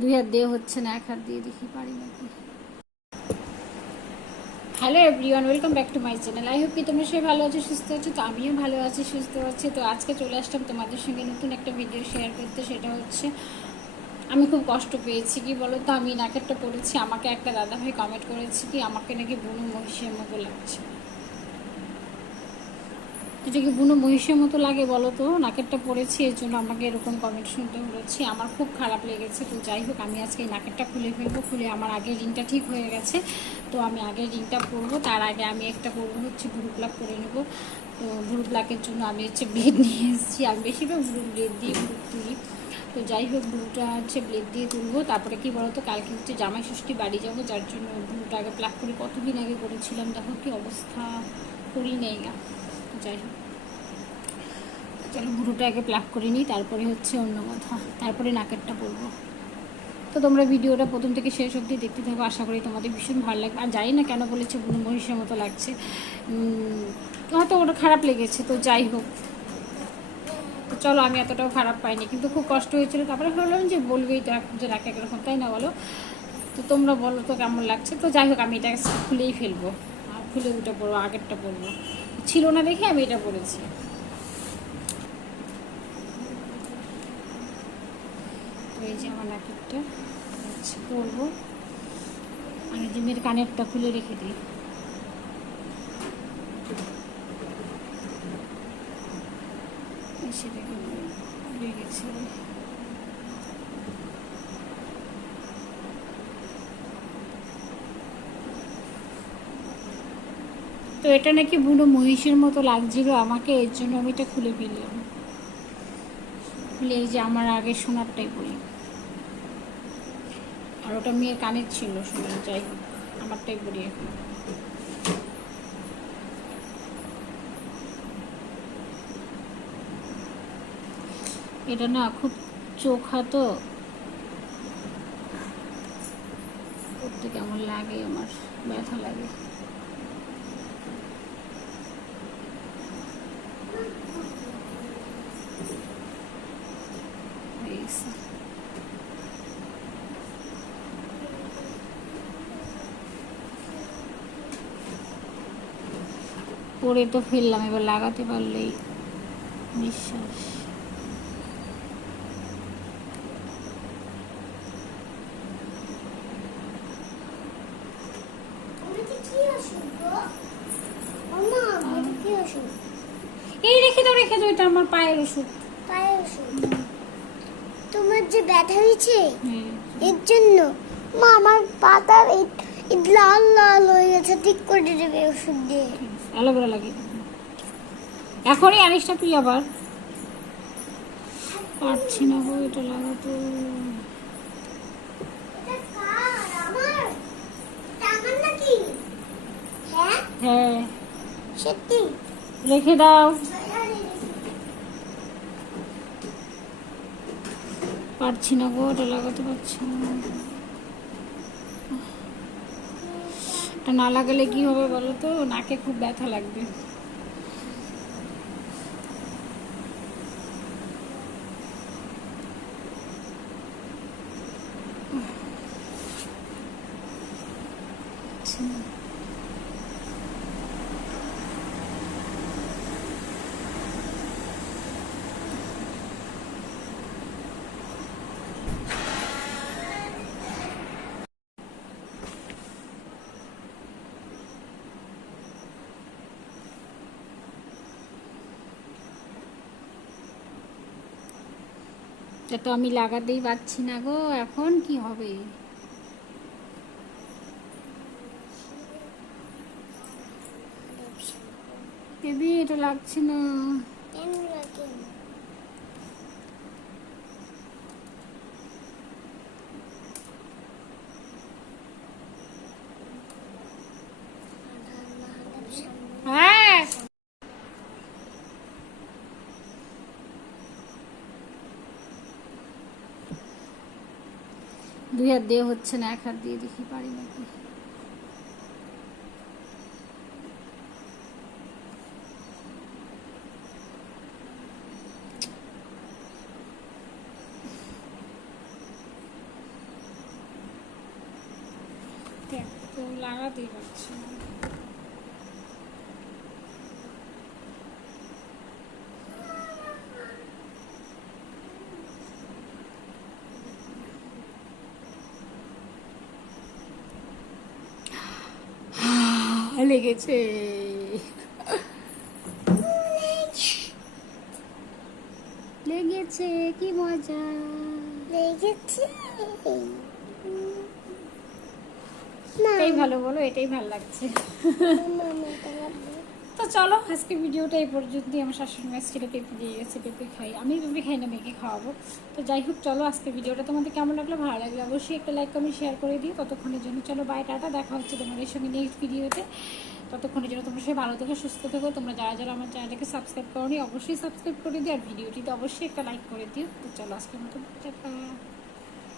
দুই হাত দিয়ে হচ্ছে না, এক হাত দিয়ে দেখি পারি নাকি। Hello everyone, welcome back to my channel. I hope কি তোমরা সবাই ভালো আছো, সুস্থ আছো। তো আমিও ভালো আছি, সুস্থ আছি। তো আজকে চলে আসলাম তোমাদের সঙ্গে নতুন একটা ভিডিও শেয়ার করতে। সেটা হচ্ছে আমি খুব কষ্ট পেয়েছি। কি বলো তো, আমি নাকেরটা পড়েছি। আমাকে একটা দাদাভাই কমেন্ট করেছে কি আমাকে নাকি বুনো মহিষের মতো লাগছে। এটা কি বুনো মহিষের মতো লাগে বলো তো? নাকেরটা পড়েছি, এর জন্য আমাকে এরকম কমেন্ট শুনতে হয়েছে। আমার খুব খারাপ লেগেছে। তো যাই হোক, আমি আজকে এই নাকেরটা খুলে ফেলবো। খুলে আমার আগের রিংটা ঠিক হয়ে গেছে, তো আমি আগের রিংটা পরবো। তার আগে আমি একটা করবো হচ্ছে ভুরু প্লাক করে নেবো। তো ভুরু প্লাকের জন্য আমি হচ্ছে ব্লেড নিয়ে এসেছি। আমি বেশিরভাগ ভুরু ব্লেড দিয়ে ভুরু তুলি। তো যাই হোক, ভুরুটা হচ্ছে ব্লেড দিয়ে তুলবো। তারপরে কি বলতো, কালকে হচ্ছে জামাই ষষ্ঠী বাড়ি যাবো, যার জন্য ভুরুটা আগে প্লাক করে কতদিন আগে করেছিলাম, দেখো কি অবস্থা, করি নেই না। যাই হোক, চলো ভুরুটা আগে প্লাক করে নিই, তারপরে হচ্ছে অন্য কথা, তারপরে নাকেরটা পরবো। তো তোমরা ভিডিওটা প্রথম থেকে শেষ অবধি দেখতে থাকো, আশা করি তোমাদের ভীষণ ভালো লাগবে। আর জানি না কেন বলেছে বুনো মহিষের মতো লাগছে, হয়তো ওটা খারাপ লেগেছে। তো যাই হোক, তো চলো, আমি এতটাও খারাপ পাইনি, কিন্তু খুব কষ্ট হয়েছিল। তারপরে ভাবলাম যে বলবেই তো যে রাখে একরকম, তাই না বলো? তো তোমরা বলো তো কেমন লাগছে। তো যাই হোক, আমি এটা খুলেই ফেলবো, খুলে দুটো পরবো, আগেরটা পরবো। ছিল না দেখে আমি এটা পরেছি। তো এই যে আমার নাকেরটা হচ্ছে পরবো। আমি যে মেয়ের কানেরটা খুলে রেখে দিই। এসে দেখে ভুলে গেছি। তো এটা নাকি বুনো মহিষের মতো লাগছিল আমাকে, এর জন্য আমি এটা খুলে ফেললাম। খুলে এই যে আমার আগে সোনারটাই পরি। আর ওটা মেয়ের কানের ছিল সোনার, যাই হোক আমারটাই পরি এখন। এটা না খুব চোখা, তো করতে কেমন লাগে, আমার ব্যথা লাগে। পরে তো ফেললাম, এবার লাগাতে পারলেই বিশ্বাস। এই রেখে দাও, রেখে দাও, এটা আমার পায়ের ওষুধ। পায়ের ওষুধ? তোমার যে ব্যথা হয়েছে এর জন্য? মা, আমার পাতা লাল লাল হয়ে গেছে, ঠিক করে দেবে ওষুধ দিয়ে। অ্যালোভেরা লাগিয়ে দেবো। এখনই আনিস না তুই আবার। পারছি না গো এটা লাগাতে। হ্যাঁ, সত্যি? রেখে দাও। পারছি না গো, এটা লাগাতে পারছি না। এটা না লাগালে কি হবে বলো তো, নাকে খুব ব্যথা লাগবে। এটা তো আমি লাগাতেই পারছি না গো, এখন কি হবে? বেবি এটা লাগছে না। কেন লাগে না? হ্যাঁ, দুই হাত দিয়ে হচ্ছে না, এক হাত দিয়ে দেখি পারি নাকি। লাগাতেই পারছি না। লেগেছে, লেগেছে, কি মজা লেগেছে। এটাই ভালো বলো, এটাই ভালো লাগছে। তো চলো আজকে ভিডিওটা এই পর্যন্তই। আমার শাশুড়ি মা ছেলে পেঁপে দিয়ে গেছে, পেঁপে খাই, আমি পেঁপে খাই না, মেয়েকে খাওয়াবো। তো যাই হোক চলো, আজকে ভিডিওটা তোমাদের কেমন লাগলো, ভালো লাগলে অবশ্যই একটা লাইক কমেন্ট শেয়ার করে দিও। ততক্ষণের জন্য চলো বাই, টাটা, দেখা হচ্ছে তোমাদের সঙ্গে নেক্সট ভিডিওতে। ততক্ষণের জন্য তোমরা সবাই ভালো থেকো, সুস্থ থেকো। তোমরা যারা যারা আমার চ্যানেলটাকে সাবস্ক্রাইব করোনি অবশ্যই সাবস্ক্রাইব করে দিও, আর ভিডিওটিতে অবশ্যই একটা লাইক করে দিও। তো চলো আজকের মতো টাটা।